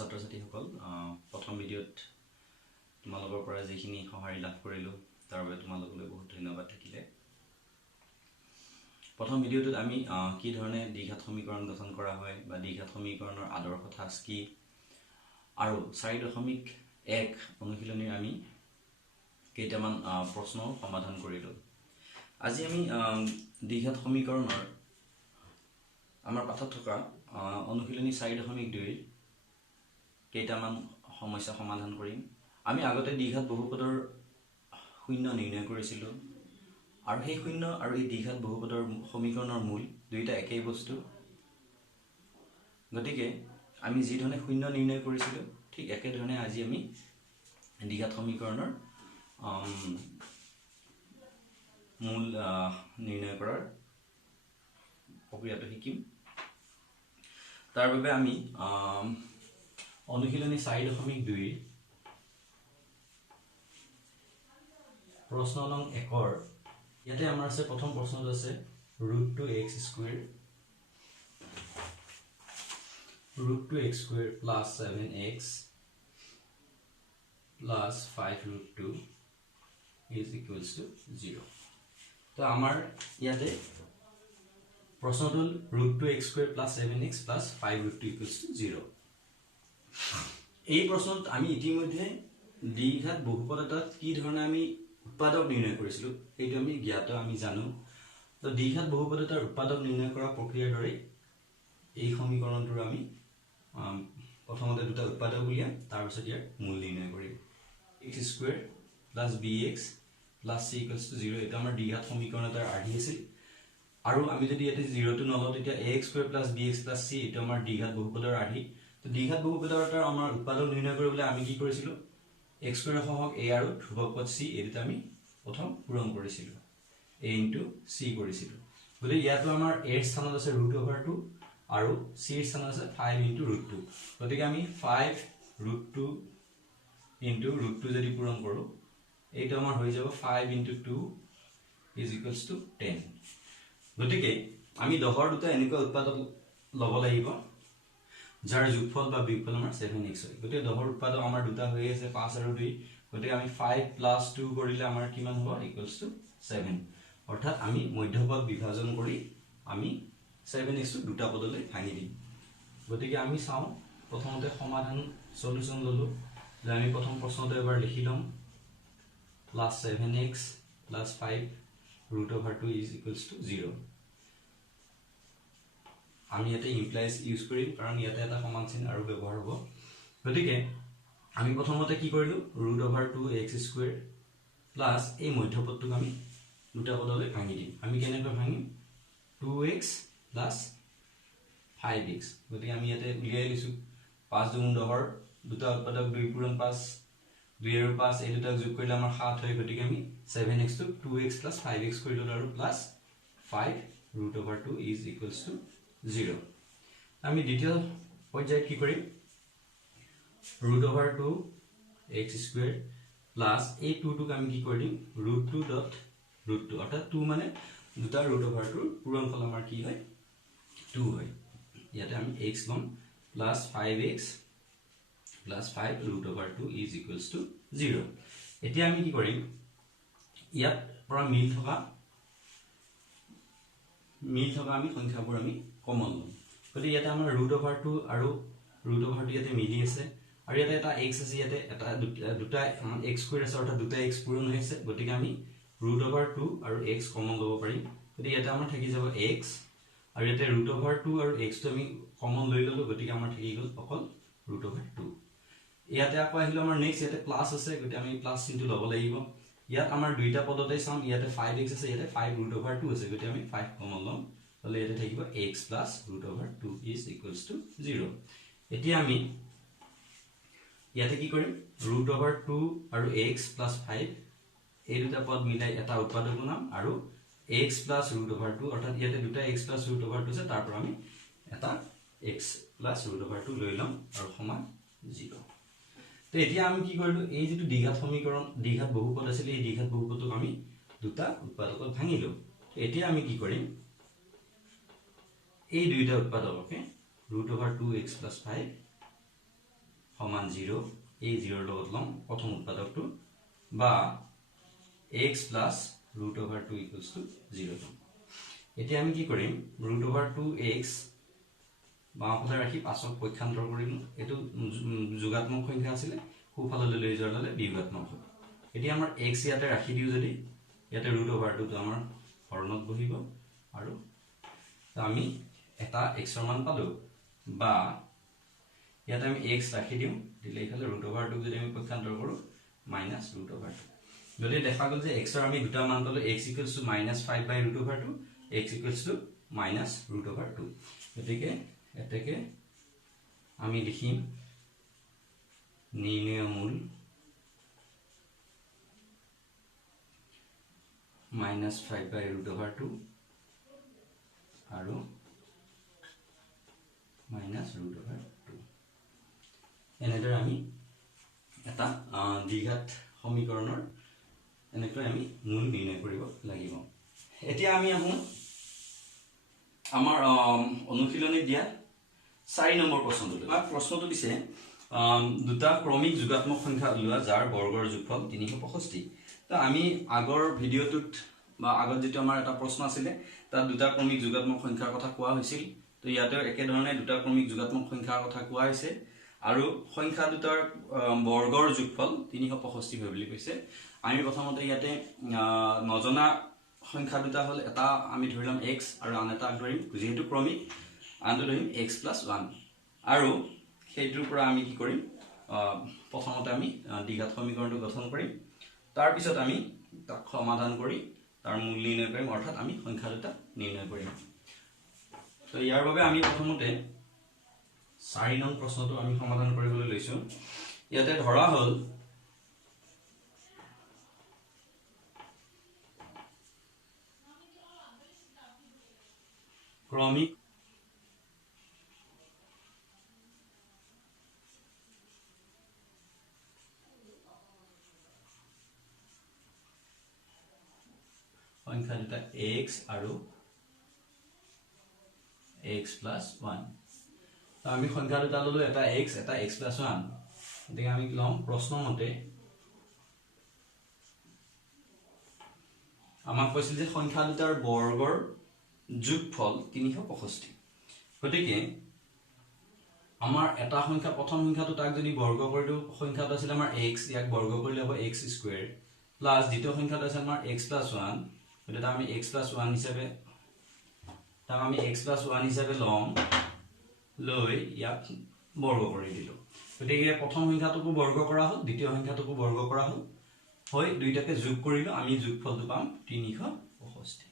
ছাত্ৰ-ছাত্ৰীসকল প্ৰথম ভিডিঅ'ত তোমালোকৰ পৰা যিখিনি সঁহাৰি লাভ কৰিলোঁ তাৰ বাবে তোমালোকলৈ বহুত ধন্যবাদ থাকিলে। প্ৰথম ভিডিঅ'টোত আমি কি ধৰণে দ্বিঘাত সমীকৰণ গঠন কৰা হয় বা দ্বিঘাত সমীকৰণৰ আদৰ্শ ঠাঁচ কি আৰু 4.1 অনুশীলনীৰ আমি কেইটামান প্ৰশ্ন সমাধান কৰিলোঁ। আজি আমি দ্বিঘাত সমীকৰণৰ আমাৰ পাঠত থকা অনুশীলনী 4.2 কেইটামান সমস্যা সমাধান কৰিম। আমি আগতে দ্বিঘাত বহুপদৰ শূন্য নিৰ্ণয় কৰিছিলোঁ আৰু সেই শূন্য আৰু এই দ্বিঘাত বহুপদৰ সমীকৰণৰ মূল দুইটা একেই বস্তু। গতিকে আমি যি ধৰণে শূন্য নিৰ্ণয় কৰিছিলোঁ ঠিক একেধৰণে আজি আমি দ্বিঘাত সমীকৰণৰ মূল নিৰ্ণয় কৰাৰ প্ৰক্ৰিয়াটো শিকিম। তাৰ বাবে আমি অনুশীলনী 4.2 প্ৰশ্ন নং 1 ইয়াতে আমাৰ আছে প্ৰথম প্ৰশ্নটো আছে √2x² plus 7x plus 5√2 is equals to 0. তো আমাৰ ইয়াতে প্ৰশ্নটো √2x² plus 7x plus 5√2 equals to 0. এই প্ৰশ্নত আমি ইতিমধ্যে দ্বিঘাত বহুপদ এটাত কি ধৰণে আমি উৎপাদক নিৰ্ণয় কৰিছিলোঁ সেইটো আমি জ্ঞাত, আমি জানো। তো দ্বিঘাত বহুপদ এটাৰ উৎপাদক নিৰ্ণয় কৰা প্ৰক্ৰিয়াৰ দৰে এই সমীকৰণটোৰ আমি প্ৰথমতে দুটা উৎপাদক উলিয়াম, তাৰপিছত ইয়াৰ মূল নিৰ্ণয় কৰিম। x² plus bx plus c equals to 0 এটা আমাৰ দ্বিঘাত সমীকৰণ এটাৰ আৰ্হি আছিল। আৰু আমি যদি ইয়াতে 0টো নলওঁ তেতিয়া ax² plus bx plus c এটা আমাৰ দ্বিঘাত বহুপদৰ আৰ্হি। তো দ্বিঘাত বহুপদৰ এটাৰ আমাৰ উৎপাদক নিৰ্ণয় কৰিবলৈ আমি কি কৰিছিলোঁ, x² সহগ a আৰু ধ্ৰুৱক পদ c এই দুটা আমি প্ৰথম পূৰণ কৰিছিলোঁ, a into c কৰিছিলোঁ। গতিকে ইয়াতো আমাৰ a ৰ স্থানত আছে √2 আৰু c ৰ স্থানত আছে 5 into √2। গতিকে আমি 5√2 into √2 যদি পূৰণ কৰোঁ এইটো আমাৰ হৈ যাব 5 into 2 is equals to 10। গতিকে আমি 10ৰ দুটা এনেকুৱা উৎপাদক ল'ব লাগিব যাৰ যোগফল বা বিয়োগফল আমাৰ 7x হয়। গতিকে 10ৰ উৎপাদক আমাৰ দুটা হৈ আছে 5 আৰু 2। গতিকে আমি 5 plus 2 কৰিলে আমাৰ কিমান হ'ব, equals to 7। অৰ্থাৎ আমি মধ্যপদ বিভাজন কৰি আমি 7x দুটা পদলৈ ভাঙি দিম। গতিকে আমি চাওঁ প্ৰথমতে সমাধান সলিউশন ললো যে আমি প্ৰথম প্ৰশ্নটো এবাৰ লিখি লম plus 7x plus 5√2 is equals to 0। আমি ইয়াতে ইমপ্লাইজ ইউজ কৰিম কাৰণ ইয়াতে এটা সমান চিহ্ন আৰু ব্যৱহাৰ হ'ব। গতিকে আমি প্ৰথমতে কি কৰিলো √2x² প্লাস এই মধ্যপদটোক আমি দুটা পদলৈ ভাঙি দিম। আমি কেনেকৈ ভাঙিম, 2x plus 5x। গতিকে আমি ইয়াতে উলিয়াই লৈছো 5 × 10ৰ দুটা উৎপাদক 2 পূৰণ 5, 2 আৰু 5 এই দুটাক যোগ কৰিলে আমাৰ 7 হয়। গতিকে আমি 7x টো 2x plus 5x কৰি ললো আৰু প্লাস 5√2 is equals to 0। আমি দ্বিতীয় পৰ্যায়ত কি কৰিম, √2x² প্লাস এই 2 টোক আমি কি কৰি দিম √2 অৰ্থাৎ 2 মানে দুটা √2 পূৰণফল আমাৰ কি হয় 2 হয়। ইয়াতে আমি x লম plus 5x plus 5√2 is equals to 0। এতিয়া আমি কি কৰিম, ইয়াত পৰা মিল থকা আমি সংখ্যাবোৰ আমি কমন লম। গতিকে ইয়াতে আমাৰ √2 আৰু √2 ইয়াতে মিলি আছে আৰু ইয়াতে এটা x আছে, ইয়াতে এটা দুটা x² আছে অৰ্থাৎ দুটা x পূৰণ হৈছে। গতিকে আমি √2 আৰু x কমন ল'ব পাৰিম। গতিকে ইয়াতে আমাৰ থাকি যাব x আৰু ইয়াতে √2 আৰু x টো আমি কমন লৈ ললো। গতিকে আমাৰ থাকি গ'ল অকল √2। ইয়াতে আকৌ আহিলো আমাৰ নেক্সট ইয়াতে প্লাস আছে, গতিকে আমি প্লাস চিহ্নটো ল'ব লাগিব। ইয়াত আমাৰ দুইটা পদতে চাম, ইয়াতে 5x আছে, ইয়াতে 5√2 আছে। গতিকে আমি 5 কমন ল'ম, তাহলে ইয়াতে থাকিব x plus √2 is equals to 0। এতিয়া আমি ইয়াতে কি কৰিম, √2 আৰু x plus 5 এই দুটা পদ মিলাই এটা উৎপাদক বনাম আৰু x plus √2 অৰ্থাৎ ইয়াতে দুটা x plus √2 আছে, তাৰ পৰা আমি এটা x plus √2 লৈ লম আৰু সমান 0। তো এতিয়া আমি কি কৰিলো, এই যেটো দ্বিঘাত সমীকৰণ দ্বিঘাত বহুপদ আছিল এই দ্বিঘাত বহুপদক আমি দুটা উৎপাদকত ভাঙিলো। এতিয়া আমি কি কৰিম, এই দুইটা উৎপাদককে √2x plus 5 মান 0 এই 0 লগত লম প্ৰথম উৎপাদকটো বা x plus root over 2 equals to 0 লম এতিয়া আমি কি কৰিম root over 2x বাওঁফালে ৰাখি পাছক পক্ষান্তৰ কৰিম এটো যোগাত্মক সংখ্যা আছিল সোঁফাললৈ লৈ যোৱাৰ লগে বিয়োগাত্মক হ'ব এতিয়া আমাৰ x ইয়াতে ৰাখি দিও যদি ইয়াতে root over 2 টো আমাৰ হৰণত বহিব আৰু আমি এটা x ৰ মান পালো বা ইয়াতে আমি x ৰাখি দিও দিলে ইফালে root over 2 যদি আমি পক্ষান্তৰ কৰো minus root over 2 যদি দেখা গল যে x ৰ আমি দুটা মান পালো x equals to -5 by root over 2 x equals to minus root over 2 গতিকে এটাকে আমি লিখিম নির্ণয় মূল -5 by root over 2 আৰু minus root over 2 এনেদৰে আমি এটা দ্বিঘাত সমীকৰণৰ এনেকৈ আমি মূল নিৰ্ণয় কৰিব লাগিব এতিয়া আমি আহো আমাৰ অনুশীলনী দিয়া 4 নম্বৰ প্ৰশ্নটো বা প্ৰশ্নটো দিছে দুটা ক্ৰমিক যোগাত্মক সংখ্যা উলিওৱা যাৰ বৰ্গৰ যোগফল 365 তো আমি আগৰ ভিডিওটোত বা আগত যেটো আমাৰ এটা প্ৰশ্ন আছিল তাত দুটা ক্ৰমিক যোগাত্মক সংখ্যাৰ কথা কোৱা হৈছিল তো ইয়াতে একে ধৰণে দুটা ক্ৰমিক যোগাত্মক সংখ্যাৰ কথা কোৱা হৈছে আৰু সংখ্যা দুটাৰ বৰ্গৰ যোগফল 365 হয় বুলি কৈছে আমি প্ৰথমতে ইয়াতে নজনা সংখ্যা দুটা হল এটা আমি ধৰিলাম x আৰু আন এটা ধৰিম যেহেতু ক্ৰমিক আনটো ধৰিম x + 1 আৰু সেইটোৰ পৰা আমি কি কৰিম প্ৰথমতে আমি দ্বিঘাত সমীকৰণটো গঠন কৰিম তাৰ পিছত আমি তাক সমাধান কৰি তাৰ মূল নিৰ্ণয় কৰিম অৰ্থাৎ আমি সংখ্যা দুটা নিৰ্ণয় কৰিম তো ইয়াৰ বাবে আমি প্ৰথমতে 4 নং প্ৰশ্নটো আমি সমাধান কৰিবলৈ লৈছো ইয়াতে ধৰা হল ক্ৰমিক সংখ্যা দুটা x আৰু x + 1 তো আমি সংখ্যা দুটা ললো এটা x + 1 এটাকে আমি লম প্ৰশ্ন মতে আমাক কৈছিল যে সংখ্যা দুটাৰ বৰ্গৰ যোগফল 365 গতিকে আমাৰ এটা সংখ্যা প্ৰথম সংখ্যাটো তাক যদি বৰ্গ কৰি দিও সংখ্যাটো আছিল আমাৰ x ইয়াক বৰ্গ কৰিলে হ'ব x² প্লাস দ্বিতীয় সংখ্যাটো আছে আমাৰ x + 1 এটা আমি x + 1 হিচাপে তাক আমি x + 1 হিচাপে লম লৈ ইয়াক বৰ্গ কৰি দিলো গতিকে প্ৰথম সংখ্যাটোকো বৰ্গ কৰা হ'ল দ্বিতীয় সংখ্যাটোকো বৰ্গ কৰা হ'ল হয় দুইটাকে যোগ কৰিলো আমি যোগফলটো পাম 365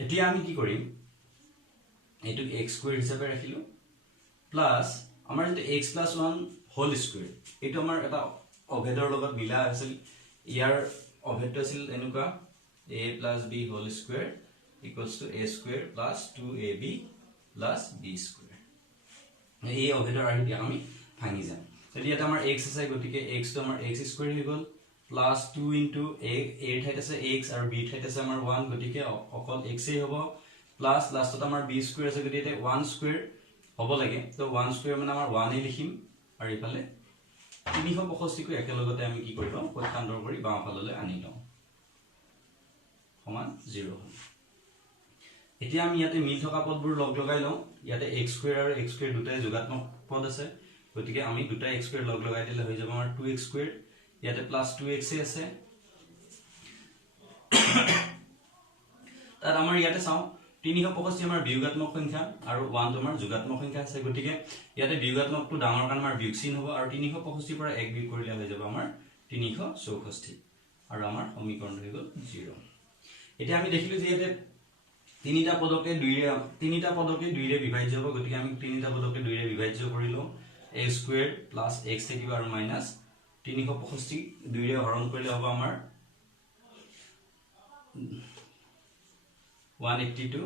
এতিয়া আমি কি কৰিম এটো x² হিচাপে ৰাখিলো প্লাস আমাৰ যেটো x + 1 হোল স্কয়াৰ এটো আমাৰ এটা অভেদৰ লগত মিলা আছিল ইয়াৰ অভেদটো আছিল এনেকুৱা a + b whole square = a² + 2ab + b²। এই অভেদৰ আৰ্হিতে আমি ভাঙি যাম এতিয়া এটা আমাৰ x আছে গতিকে x টো আমাৰ x² হৈ গল প্লাস 2 * a এৰ ঠাইত আছে x আৰু b ঠাইত আছে আমাৰ 1 গতিকে অকল x এ হ'ব প্লাস লাষ্টত আমাৰ b² আছে গতিকে 1² হ'ব লাগে তো 1² মানে আমাৰ 1 এ লিখিম আৰু ইফালে 365 কো একেলগতে আমি কি কৰিম পক্ষান্তৰ কৰি বাওঁফাললৈ আনি লম সমান 0 হ'ল এতিয়া আমি ইয়াতে মিল থকা পদবোৰ লগ লগাই লওঁ ইয়াতে x² আৰু x² দুটাই যোগাত্মক পদ আছে গতিকে আমি দুটা x² লগ লগাই দিলে হৈ যাব আমাৰ 2x² ইয়াতে প্লাস 2x আছে তাত আমাৰ ইয়াতে চাও 365 আমাৰ বিয়োগাত্মক সংখ্যা আৰু 1 তোমাৰ যোগাত্মক সংখ্যা আছে গতিকে ইয়াতে বিয়োগাত্মকটো ডাঙৰ কাৰণ আমাৰ বিয়োগ চিহ্ন হ'ব আৰু 365 পৰা 1 বিয়োগ কৰিলে হৈ যাব আমাৰ 364 আৰু আমাৰ সমীকৰণ হৈ গল 0 এতিয়া আমি দেখিলো যে ইয়াতে তিনিটা পদকে 2 ৰে বিভাজ্য হ'ব গতিকে আমি তিনিটা পদকে 2 ৰে বিভাজ্য কৰিলো a² + x থাকিব আৰু মাইনাস 365 2 ৰে হৰণ কৰিলে হ'ব আমাৰ 182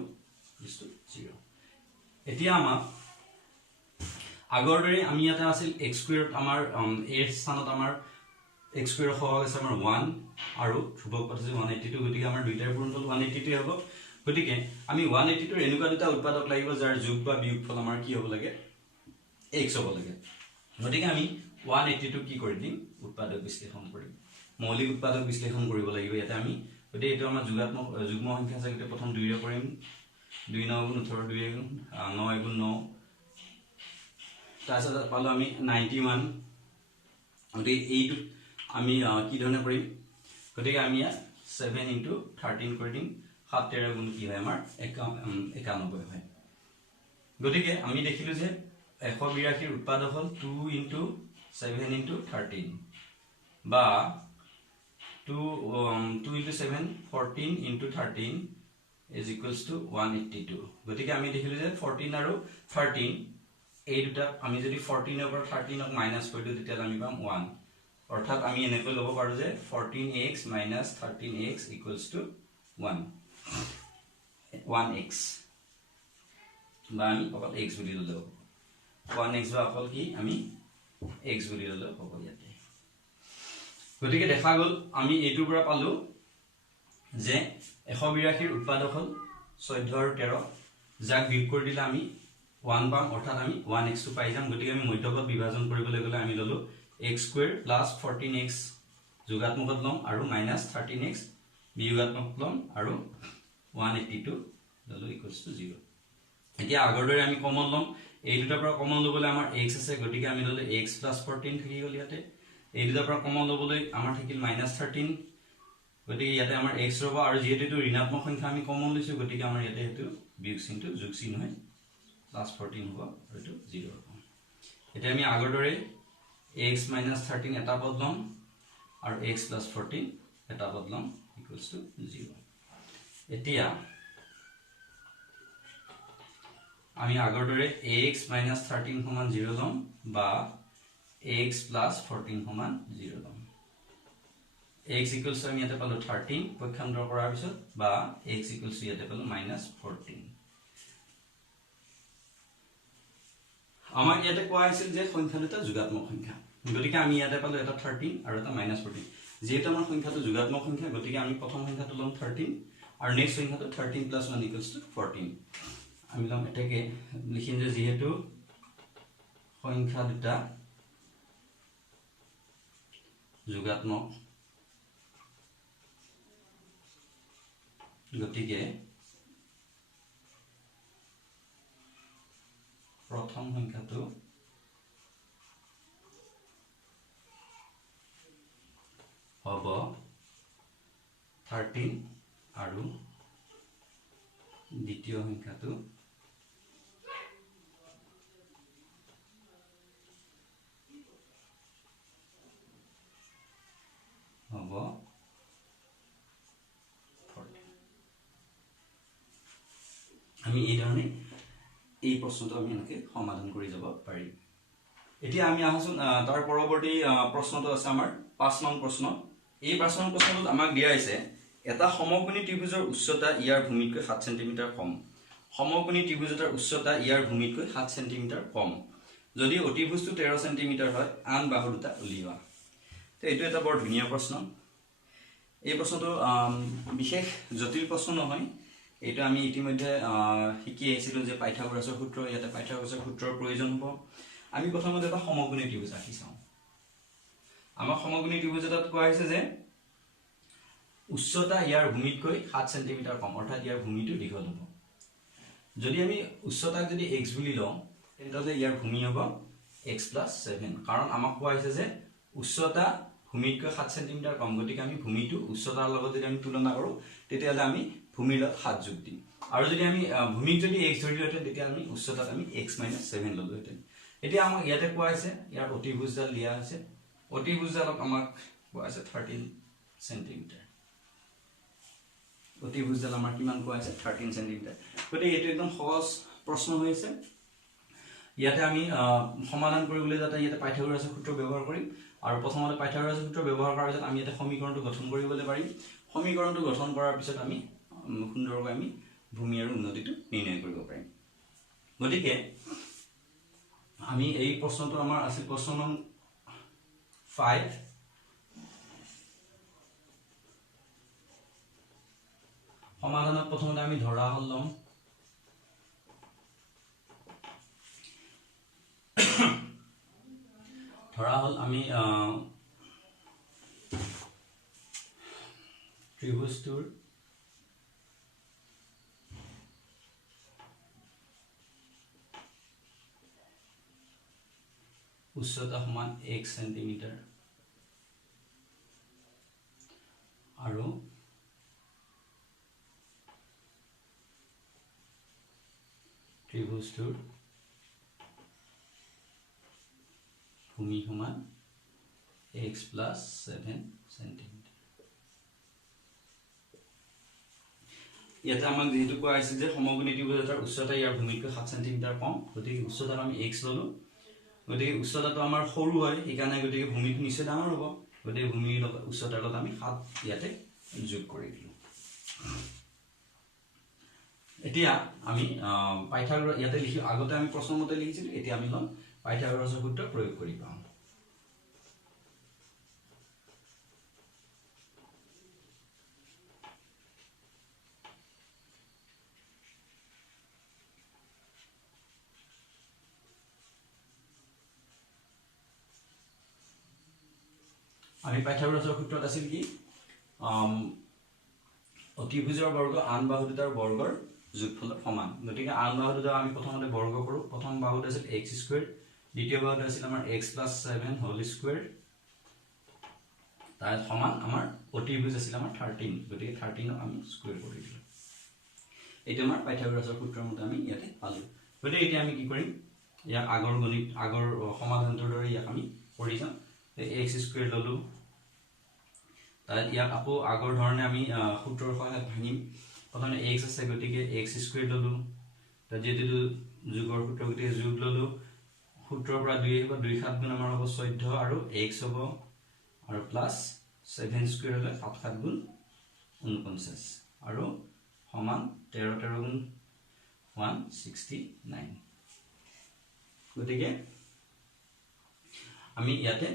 = 0 এতিয়া আমাৰ আগৰ দৰে আমি ইয়াতে আছিল x² আমাৰ এৰ স্থানত আমাৰ x² সহগ আছে আমাৰ 1 আৰু ধ্ৰুবক পদ আছে 182 গতিকে আমাৰ দুইটাৰ পূৰণফল 182 হ'ব গতিকে আমি 182 এৰ এনেকুৱা দুটা উৎপাদক লাগিব যাৰ যোগ বা বিয়োগফল আমাৰ কি হ'ব লাগে x হ'ব লাগে গতিকে আমি 182 কি কৰি দিম উৎপাদক বিশ্লেষণ কৰিম মৌলিক উৎপাদক বিশ্লেষণ কৰিব লাগিব ইয়াতে আমি গতিকে এইটো আমাৰ যুগাত্মক যুগ্ম সংখ্যা আছে গতিকে প্ৰথম 2 ৰে কৰিম 2 9 গুণ 18 2 গুণ 9 গুণ 9 তাৰপিছত পালো আমি 91 গতিকে এইটো আমি কি ধৰণে কৰিম গতিকে আমি 7 * 13 কৰি দিম 7 13 গুণ কি হয় আমাৰ 91 হয় গতিকে আমি দেখিলো যে 182 ৰ উৎপাদক হল 2 * 7 * 13 বা 2 * 7 14 * 13 is equals to 182 গতিকে আমি দেখিলো যে 14 আৰু 13 এই দুটা আমি যদি 14 ৰ পৰা 13 ক মাইনাস কৰি দিও তেতিয়া আমি পাম 1 অৰ্থাৎ আমি এনেকৈ লব পাৰো যে 14x - 13x = 1 1x বা আমি অকল x বুলি ললেও 1x বা অকল কি আমি x বুলি ললেও হ'ব ইয়াতে গতিকে দেখা গল আমি এইটোৰ পৰা পালো যে 182 ৰ উৎপাদক হল 14 আৰু 13 যাক বিয়োগ কৰি দিলে আমি 1 পাম অৰ্থাৎ আমি 1x টো পাই যাম গতিকে আমি মধ্যপদ বিভাজন কৰিবলৈ গলে আমি ললো x² + 14x যোগাত্মকত লম আৰু -13x বিয়োগাত্মক লম আৰু 182 ললো = 0 এতিয়া আগৰ দৰে আমি কমন লম এই দুটাৰ পৰা কমন লবলৈ আমাৰ x আছে গতিকে আমি ললে x + 14 থাকি গল ইয়াতে এই দুটাৰ পৰা কমন লবলৈ আমাৰ থাকিল -13 গতিকে ইয়াতে আমাৰ x ৰব আৰু যেহেতু এটো ঋণাত্মক সংখ্যা আমি কমন লৈছো গতিকে আমাৰ ইয়াতে এটো বিয়োগ চিহ্নটো যোগ চিহ্ন হয় +14 হ'ব আৰু এটো 0 হ'ব এতিয়া আমি আগৰ দৰে x - 13 এটা পদ লম আৰু x + 14 এটা পদ লম = 0 এতিয়া আমি আগৰ দৰে x - 13 = 0 লম বা x + 14 = 0 লম x = আমি ইয়াতে পালো 13 পক্ষান্তৰ কৰাৰ পিছত বা x = ইয়াতে পালো -14 আমাৰ ইয়াতে কোৱা হৈছিল যে সংখ্যা দুটা যোগাত্মক সংখ্যা গতিকে আমি ইয়াতে পালো এটা 13 আৰু এটা -14 যেহেতু আমাৰ সংখ্যাটো যোগাত্মক সংখ্যা গতিকে আমি প্ৰথম সংখ্যাটো লম 13 আৰু নেক্সট সংখ্যাটো 13 + 1 = 14 আমি লম এটাকে লিখিম যে যেহেতু সংখ্যা দুটা যোগাত্মক গতিকে প্ৰথম সংখ্যাটো হ'ব 13 আৰু দ্বিতীয় সংখ্যাটো হ'ব 14 আমি এই ধৰণে এই প্ৰশ্নটো আমি এনেকৈ সমাধান কৰি যাব পাৰিম এতিয়া আমি আহোচোন তাৰ পৰৱৰ্তী প্ৰশ্নটো আছে আমাৰ 5 নং প্ৰশ্ন এই 5 নং প্ৰশ্নটোত আমাক দিয়া আছে এটা সমকোণী ত্ৰিভুজৰ উচ্চতা ইয়াৰ ভূমিতকৈ 7 সেন্টিমিটাৰ কম সমকোণী ত্ৰিভুজ এটাৰ উচ্চতা ইয়াৰ ভূমিতকৈ 7 সেন্টিমিটাৰ কম যদি অতিভুজটো 13 সেন্টিমিটাৰ হয় আন বাহু দুটা উলিওৱা তো এইটো এটা বৰ ধুনীয়া প্ৰশ্ন এই প্ৰশ্নটো বিশেষ জটিল প্ৰশ্ন নহয় এইটো আমি ইতিমধ্যে শিকি আহিছিলো যে পাইথাগোৰাছৰ সূত্ৰ ইয়াতে পাইথাগোৰাছৰ সূত্ৰৰ প্ৰয়োজন হ'ব আমি প্ৰথমতে এটা সমকোণী ত্ৰিভুজ আঁকি চাওঁ আমাৰ সমকোণী ত্ৰিভুজ এটাত কোৱা হৈছে যে উচ্চতা ইয়াৰ ভূমিতকৈ 7 সেন্টিমিটাৰ কম অৰ্থাৎ ইয়াৰ ভূমিটো দীঘল হ'ব যদি আমি উচ্চতাক যদি x বুলি লওঁ তেন্তে ইয়াৰ ভূমি হ'ব x + 7 কাৰণ আমাক কোৱা হৈছে যে উচ্চতা ভূমিতকৈ 7 সেন্টিমিটাৰ কম গতিকে আমি ভূমিটো উচ্চতাৰ লগত যদি আমি তুলনা কৰো তেতিয়াহলে আমি ভূমিৰ লগত 7 যোগ দিম আৰু যদি আমি ভূমিক যদি x ধৰি লওঁতে তেতিয়া আমি উচ্চতাত আমি x - 7 ললোহেঁতেন এতিয়া আমাক ইয়াতে কোৱা হৈছে ইয়াৰ অতিভুজডাল দিয়া আছে অতিভুজডালক আমাক কোৱা আছে 13 সেন্টিমিটাৰ অতিভুজডাল আমাৰ কিমান কোৱা আছে 13 সেন্টিমিটাৰ গতিকে এইটো একদম সহজ প্ৰশ্ন হৈছে ইয়াতে আমি সমাধান কৰিবলৈ যাতে ইয়াতে পাইথাগোৰাছৰ সূত্ৰ ব্যৱহাৰ কৰিম আৰু প্ৰথমতে পাইথাগোৰাছৰ সূত্ৰ ব্যৱহাৰ কৰাৰ পিছত আমি ইয়াতে সমীকৰণটো গঠন কৰিবলৈ পাৰিম সমীকৰণটো গঠন কৰাৰ পিছত আমি সুন্দৰকৈ আমি ভূমি আৰু উন্নতিটো নিৰ্ণয় কৰিব পাৰিম গতিকে আমি এই প্ৰশ্নটো আমাৰ আছিল প্ৰশ্ন নং 5 সমাধানত প্ৰথমতে আমি ধৰা হল লম ধৰা হল আমি ত্ৰিভুজটোৰ উচ্চতা সমান 1 সেন্টিমিটাৰ আৰু ত্ৰিভুজটোৰ ভূমি সমান x plus 7 সেন্টিমিটাৰ ইয়াতে আমাক যেহেতু কোৱা হৈছে যে সমকোণী ত্ৰিভুজ এটাৰ উচ্চতা ইয়াৰ ভূমিতকৈ 7 সেন্টিমিটাৰ কম গতিকে উচ্চতাটো আমি x ললো গতিকে উচ্চতাটো আমাৰ সৰু হয় সেইকাৰণে গতিকে ভূমিটো নিশ্চয় ডাঙৰ হ'ব গতিকে ভূমিৰ উচ্চতাৰ লগত আমি 7 ইয়াতে যোগ কৰি দিলো এতিয়া আমি পাইথাগোৰাছ ইয়াতে লিখি আগতে আমি প্ৰশ্নমতে লিখিছিলো এতিয়া আমি লম পাইথাগোৰাছৰ সূত্ৰ প্ৰয়োগ কৰি পাম আমি পাইথাগোৰাছৰ সূত্ৰত আছিল কি অতিভুজৰ বৰ্গ আন বাহু দুটাৰ বৰ্গৰ যোগফলৰ সমান গতিকে আন বাহু দুটা আমি প্ৰথমতে বৰ্গ কৰো প্ৰথম বাহুটো আছিল x স্কয়াৰ দ্বিতীয় বাহুটো আছিল আমাৰ x + 7 হোল স্কয়াৰ তাৰ সমান আমাৰ অতিভুজ আছিল আমাৰ 13 গতিকে 13 আমি স্কয়াৰ কৰি দিলো এটা আমাৰ পাইথাগোৰাছৰ সূত্ৰৰ মতে আমি ইয়াতে পালো গতিকে এতিয়া আমি কি কৰিম ইয়াক আগৰ গণিত আগৰ সমাধানটোৰ দৰে ইয়াক আমি কৰি যাম x স্কয়াৰ ললো তাত ইয়াক আকৌ আগৰ ধৰণে আমি সূত্ৰৰ সহায়ত ভাঙিম প্ৰথমে x আছে গতিকে x স্কয়াৰ ললো তাত যেহেতু যোগৰ সূত্ৰ গতিকে যোগ ললো সূত্ৰৰ পৰা 2 হ'ব 2 7 গুণ আমাৰ হ'ব 14 আৰু x হ'ব আৰু প্লাস 7 স্কয়াৰ হলে 7 7 গুণ 49 আৰু সমান 13 13 গুণ 169 গতিকে আমি ইয়াতে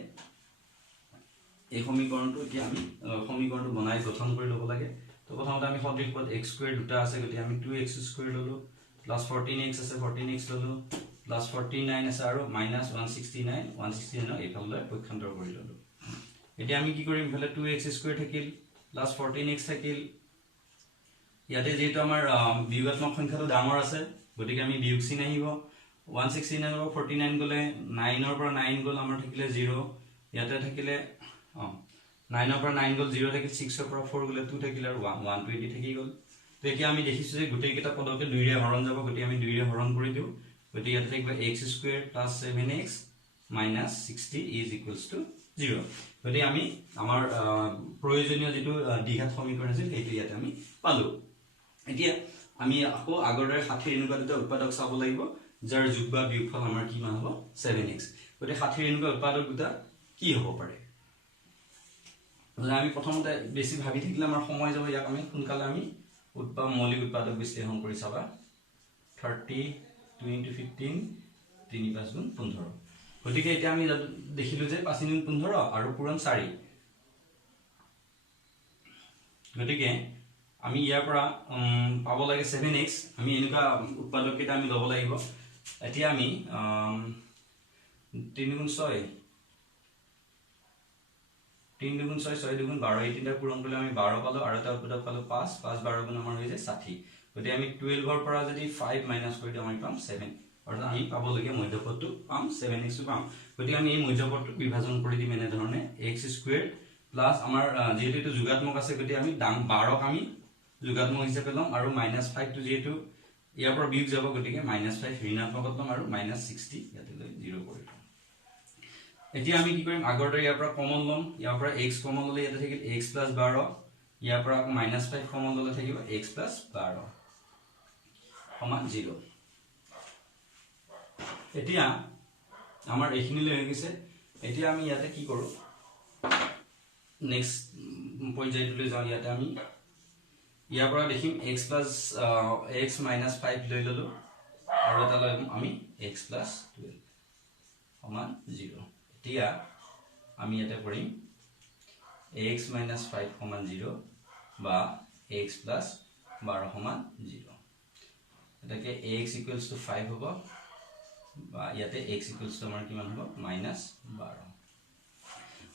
এই সমীকৰণটো কি আমি সমীকৰণটো বনাই গঠন কৰি লব লাগে তো প্ৰথমতে আমি সদৃশ পদ x স্কয়াৰ দুটা আছে গতিকে আমি 2x স্কয়াৰ ললো প্লাস 14x আছে 14x ললো প্লাস 49 আছে আৰু মাইনাস 169 এইফালে পক্ষান্তৰ কৰি ললো এতিয়া আমি কি কৰিম ইফালে 2x স্কয়াৰ থাকিল প্লাস 14x থাকিল ইয়াতে যেহেতু আমাৰ বিয়োগাত্মক সংখ্যাটো ডাঙৰ আছে গতিকে আমি বিয়োগ চিন আহিব 169 ৰ 49 গলে 9 ৰ পৰা 9 গল আমাৰ থাকিলে 0 ইয়াতে থাকিলে 9 ৰ পৰা 9 গল 0 থাকিল 6 ৰ পৰা 4 গলে 2 থাকিল আৰু 120 থাকি গল তো এতিয়া আমি দেখিছো যে গোটেই কেইটা পদকে 2 ৰে হৰণ যাব গতি আমি 2 ৰে হৰণ কৰি দিও গতি ইয়াতে থাকিব x square plus 7x minus 60 is equals to 0 গতি আমি আমাৰ প্ৰয়োজনীয় যেটো দ্বিঘাত সমীকৰণ আছিল সেইটো ইয়াতে আমি পালো এতিয়া আমি আকৌ আগৰৰে 60 এনেকুৱা দুটা উৎপাদক চাব লাগিব যাৰ যোগ বা বিয়োগফল আমাৰ কি মান হ'ব 7x গতি 60 এনেকুৱা উৎপাদক দুটা কি হ'ব পাৰে আমি প্ৰথমতে বেছি ভাবি থাকিলে আমাৰ সময় যাব ইয়াক আমি সোনকালে আমি মৌলিক উৎপাদক বিশ্লেষণ কৰি চাবা 30 2 * 15 3 5 গুণ 15 গতিকে এতিয়া আমি দেখিলো যে 5 গুণ 15 আৰু পূৰণ 4 গতিকে আমি ইয়াৰ পৰা পাব লাগে 7x আমি এনেকুৱা উৎপাদক কেইটা আমি লব লাগিব এতিয়া আমি 3 গুণ 6 3 গুণ 6 6 গুণ 12 এই তিনটা পূৰণ কৰিলে আমি 12 পালো আৰু এটা উৎপাদক পালো 5 5 12 গুণ আমাৰ হৈ যায় 60 গতিকে আমি 12 ৰ পৰা যদি 5 মাইনাস কৰি দিও আমি পাম 7 অৰ্থাৎ আমি পাব লাগে মধ্যপদটো পাম 7x পাম গতিকে আমি এই মধ্যপদটো বিভাজন কৰি দিম এনে ধৰণে x স্কয়াৰ প্লাস আমাৰ যেহেতু এটো যোগাত্মক আছে গতিকে আমি 12 ক আমি যোগাত্মক হিচাপে লম আৰু -5 টো যেহেতু ইয়াৰ পৰা বিয়োগ যাব গতিকে -5 ঋণাত্মকত লম আৰু -60 ইয়াতে লৈ 0 কৰি লম এতিয়া আমি কি কৰিম আগৰদৰে ইয়াৰ পৰা কমন লম ইয়াৰ পৰা x কমন ললে ইয়াতে থাকিল x + 12 ইয়াৰ পৰা -5 কমন ললে থাকিব x + 12 সমান 0 এতিয়া আমাৰ এইখিনিলৈ হৈ গৈছে এতিয়া আমি ইয়াতে কি কৰো নেক্সট পৰ্যায়টোলৈ যাওঁ ইয়াতে আমি ইয়াৰ পৰা দেখিম x - 5 লৈ ললো আৰু এটা লৈ আমি x + 12 সমান 0 এতিয়া আমি ইয়াতে কৰিম x - 5 সমান 0 বা x + 12 সমান 0 এটাকে x = 5 হ'ব বা ইয়াতে x ইকুৱেলছ টু আমাৰ কিমান হ'ব -12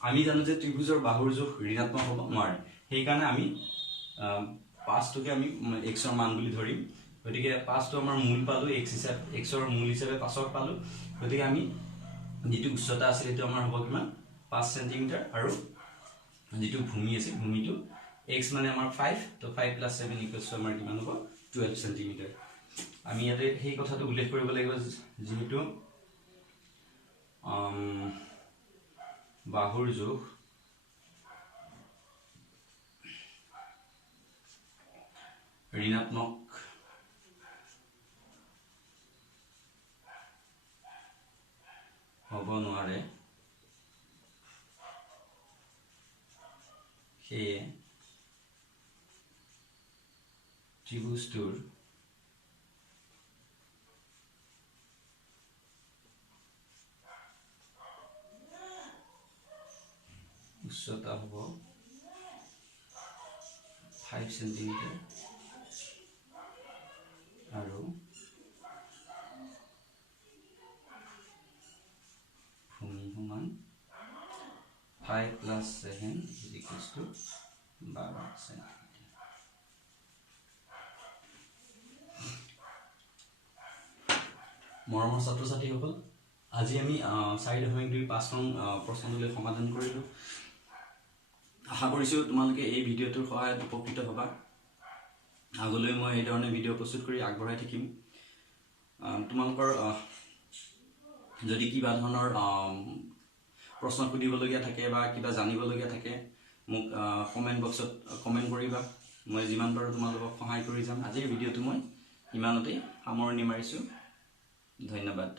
আমি জানো যে ত্ৰিভুজৰ বাহুৰ জোখ ঋণাত্মক হ'ব নোৱাৰে সেইকাৰণে আমি 5 টোকে আমি x ৰ মান বুলি ধৰিম গতিকে 5 টো আমাৰ মূল পালো x ৰ মূল হিচাপে 5 পালো গতিকে আমি যেটো উচ্চতা আছিল এটো আমাৰ হ'ব কিমান 5 সেমি আৰু যেটো ভূমি আছে ভূমিটো x মানে আমাৰ 5 তো 5 + 7 = আমাৰ কিমান হ'ব 12 সেমি আমি ইয়াতে সেই কথাটো উল্লেখ কৰিব লাগিব যেহেতু বাহুৰ জোখ ঋণাত্মক হ'ব নোৱাৰে সেয়ে ত্ৰিভুজটোৰ উচ্চতা হ'ব 5 সেমি আৰু ভূমি সমান 5 + 7 = 12 সেমি মৰমৰ ছাত্ৰ-ছাত্ৰীসকল আজি আমি 4.25 নং প্ৰশ্নটোলৈ সমাধান কৰিলো আশা কৰিছো তোমালোকে এই ভিডিঅটোৰ সহায়ত উপকৃত হ'বা আগলৈ মই এই ধৰণে ভিডিঅ প্ৰস্তুত কৰি আগবঢ়াই থাকিম তোমালোকৰ যদি কিবা ধৰণৰ প্ৰশ্ন সুধিবলগীয়া থাকে বা কিবা জানিবলগীয়া থাকে মোক কমেন্ট বক্সত কমেন্ট কৰিবা মই যিমান পাৰো তোমালোকক সহায় কৰি যাম আজিৰ ভিডিঅটো মই ইমানতে সামৰণি মাৰিছো ধন্যবাদ